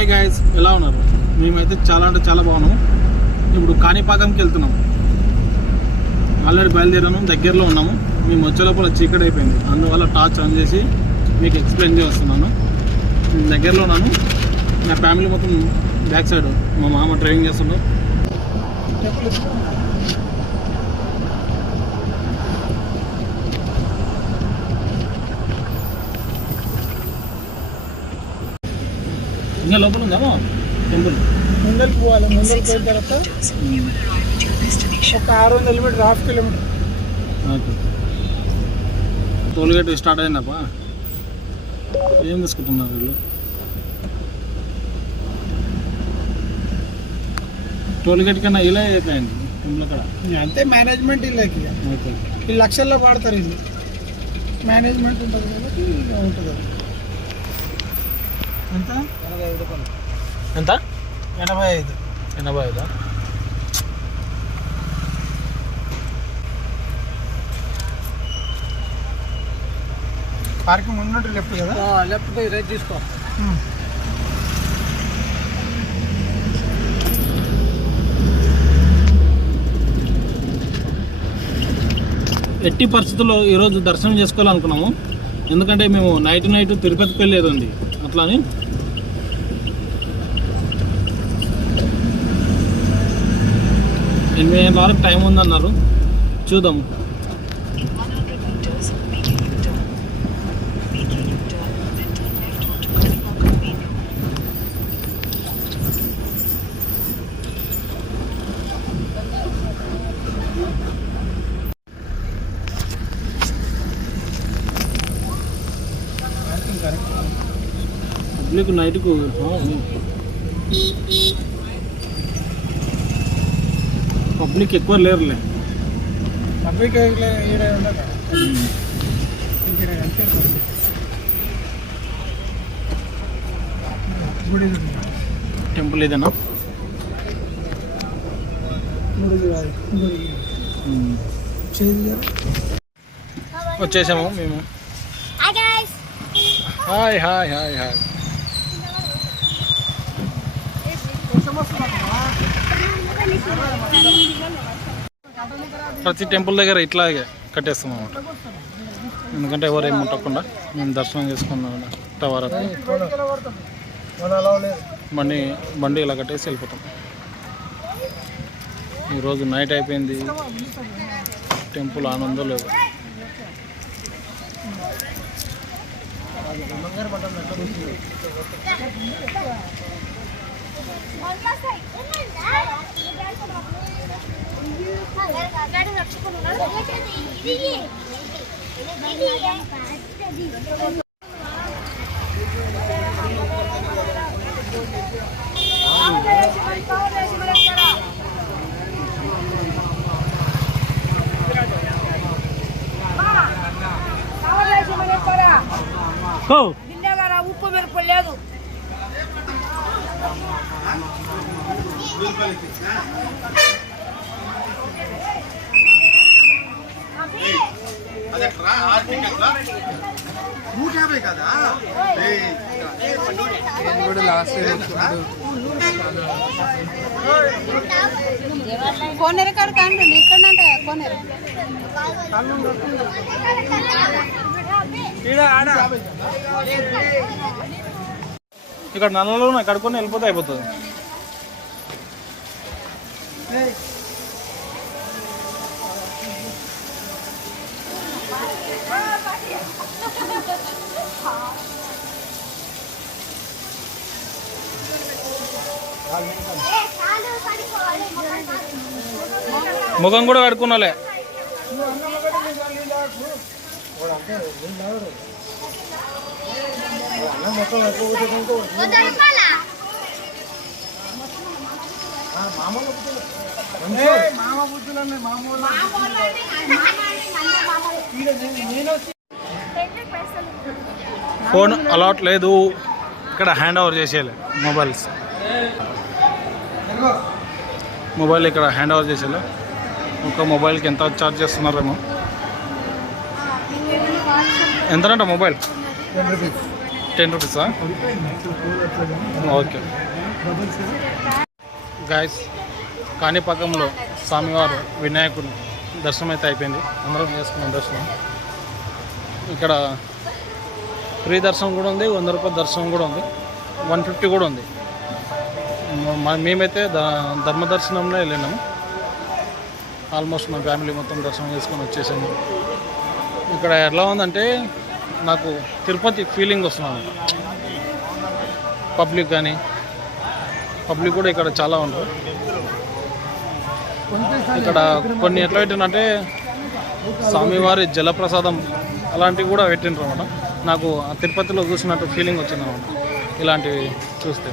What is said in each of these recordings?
Hi guys, ఎలా ఉన్నారు? మేమైతే చాలా అంటే చాలా బాగున్నాము. ఇప్పుడు కాణిపాకంకి వెళ్తున్నాము. ఆల్రెడీ బయలుదేరాము, దగ్గరలో ఉన్నాము. మేము వచ్చే లోపల చీకటి అయిపోయింది, అందువల్ల టార్చ్ ఆన్ చేసి మీకు ఎక్స్ప్లెయిన్ చేస్తున్నాను. దగ్గరలో ఉన్నాను. నా ఫ్యామిలీ మొత్తం బ్యాక్ సైడ్ మా మామ డ్రైవింగ్ చేస్తున్నాడు. ఇంకా లోపల ఉందామో టెంపుల్ ముందరికి పోవాలి. ముందరికి పోయిన తర్వాత ఒక 600 metre, ½ kilometre. Okay, toll gate start అయిందప్పా. ఏం తీసుకుంటున్నారు వీళ్ళు? టోల్ గేట్ కన్నా ఇలా అయిపోయింది టెంపుల్ అక్కడ. అంతే మేనేజ్మెంట్ ఇళ్ళకి ఓకే, ఈ లక్షల్లో వాడతారు. ఇది మేనేజ్మెంట్ ఉంటుంది కాబట్టి ఉంటుంది. ఎంత? 85 రూపాయలు. ఎంత? 85. 85. పార్కింగ్ ముందు లెఫ్ట్ కదా, లెఫ్ట్ పోయి రైట్ తీసుకో. ఎట్టి పరిస్థితుల్లో ఈరోజు దర్శనం చేసుకోవాలనుకున్నాము. ఎందుకంటే మేము నైట్ తిరుపతికి వెళ్ళేది ఉంది. అట్లా అని 8 గంటల వరకు టైం ఉందన్నారు. చూద్దాము. పబ్లిక్ నైట్కు పబ్లిక్ ఎక్కువ లేరులే. పబ్లిక్ ఉండదు. టెంపుల్ ఏదైనా వచ్చేసాము మేము. Hi hi hi hi. ప్రతి టెంపుల్ దగ్గర ఇట్లాగే కట్టేస్తాం అన్నమాట. ఎందుకంటే ఎవరేం ముట్టకుండా మేము దర్శనం చేసుకున్నాం. టవరకు బండి ఇలా కట్టేసి వెళ్ళిపోతాం. ఈరోజు నైట్ అయిపోయింది, టెంపుల్ ఆనందం లేదు. ఉప్పు మిరప లేదు. కోనేరు కాడ కండి ఇక్కడ కోనేరు ఇక్కడ నల్లలో కడుక్కొని వెళ్ళిపోతే అయిపోతుంది. ముఖం కూడా కడుక్కున్నాలే. ఫోన్ అలాట్ లేదు ఇక్కడ, హ్యాండ్ ఓవర్ చేసేయాలి. మొబైల్ ఇక్కడ హ్యాండ్ ఓవర్ చేసేయాలి. ఒక మొబైల్కి ఎంత ఛార్జ్ చేస్తున్నారేమో. ఎంతనంట మొబైల్? 10 రూపీసా? ఓకే గాయస్, కాణిపాకంలో స్వామివారు వినాయకుడు దర్శనం అయితే అయిపోయింది. అందరం చేసుకున్నాం దర్శనం. ఇక్కడ ఫ్రీ దర్శనం కూడా ఉంది, 100 రూపాయల దర్శనం కూడా ఉంది, 150 కూడా ఉంది. మేమైతే ధర్మ దర్శనంలో వెళ్ళినాము. ఆల్మోస్ట్ మా ఫ్యామిలీ మొత్తం దర్శనం చేసుకొని వచ్చేసాము. ఇక్కడ ఎలా ఉందంటే నాకు తిరుపతి ఫీలింగ్ వస్తున్నాను. పబ్లిక్ కూడా ఇక్కడ చాలా ఉంటారు. ఇక్కడ కొన్ని ఎట్లా పెట్టినంటే స్వామివారి జలప్రసాదం అలాంటివి కూడా పెట్టిండ్రు అన్నమాట. నాకు ఆ తిరుపతిలో చూసినట్టు ఫీలింగ్ వచ్చింది అన్నమాట ఇలాంటివి చూస్తే.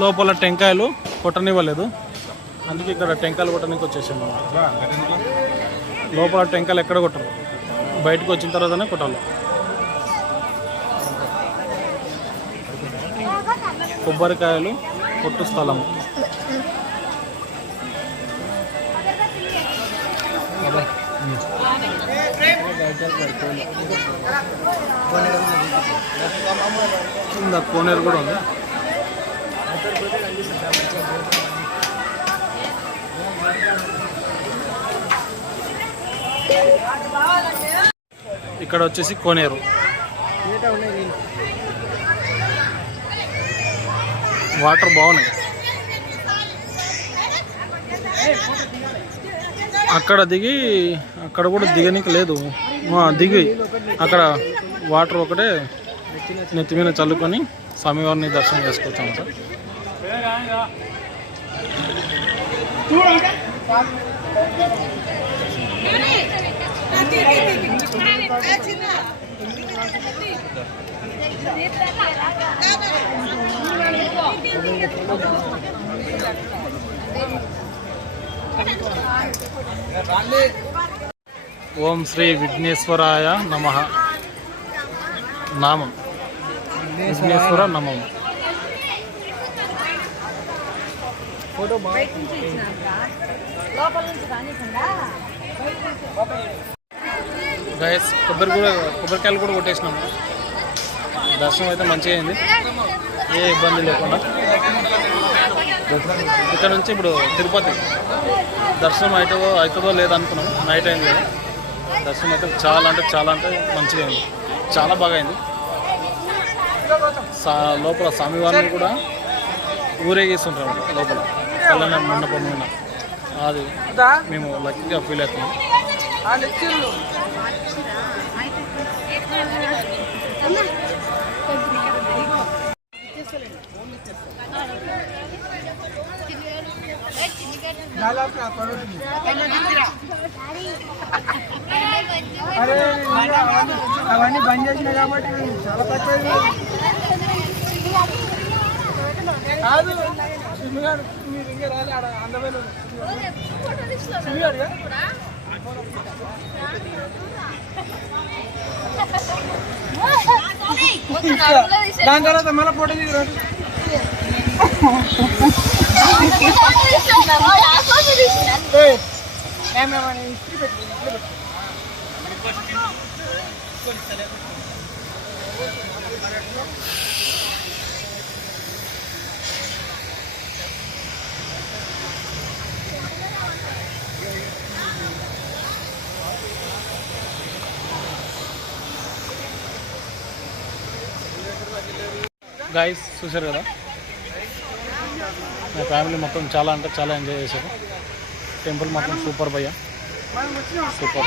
లోపల టెంకాయలు కొట్టనివ్వలేదు, అందుకే ఇక్కడ టెంకాయలు కొట్టడానికి వచ్చేసాము. లోపల టెంకాయలు ఎక్కడ కొట్టరు, బయటకు వచ్చిన తర్వాతనే కొట్టాలి. కొబ్బరికాయలు కొట్టు స్థలము. కింద కోనేరు కూడా ఉంది. ఇక్కడ వచ్చేసి కోనేరు. వాటర్ బాగున్నాయి. అక్కడ దిగి అక్కడ కూడా దిగనికి లేదు, దిగి అక్కడ వాటర్ ఒకటే నెత్తి మీద చల్లుకొని స్వామివారిని దర్శనం చేసుకోవచ్చు అన్నమాట. ఓం శ్రీ విఘ్నేశ్వరాయ నమః. నామం విఘ్నేశ్వర నమం. గైస్, కొబ్బరికాయలు కూడా కొట్టేసినాము. దర్శనం అయితే మంచిగా అయింది, ఏ ఇబ్బంది లేకుండా. ఇక్కడ నుంచి ఇప్పుడు తిరుపతి దర్శనం అవుతుందో లేదనుకున్నాం. నైట్ అయింది కదా, దర్శనం అయితే చాలా అంటే మంచిగా అయింది, చాలా బాగా అయింది. లోపల స్వామివారిని కూడా ఊరేగిస్తుంటారు లోపల చల్లన మండపం మీద. అది మేము లక్కీగా ఫీల్ అవుతున్నాం. అవన్నీ బంద్ చేసినా కాబట్టి చాలా తక్కువ కాదు. సిమ్మిగాడు మీరు ఇంకా రాలే, ఆడ అందమైన సిమ్మిగాడు. దాని తర్వాత మళ్ళీ ఫోటో తీసుకురాడు. ఇస్త్రీ పెట్టి గాయస్, చూశారు కదా, మా ఫ్యామిలీ మొత్తం చాలా అంటే చాలా ఎంజాయ్ చేశారు. టెంపుల్ మాత్రం సూపర్ భయ్యా, సూపర్.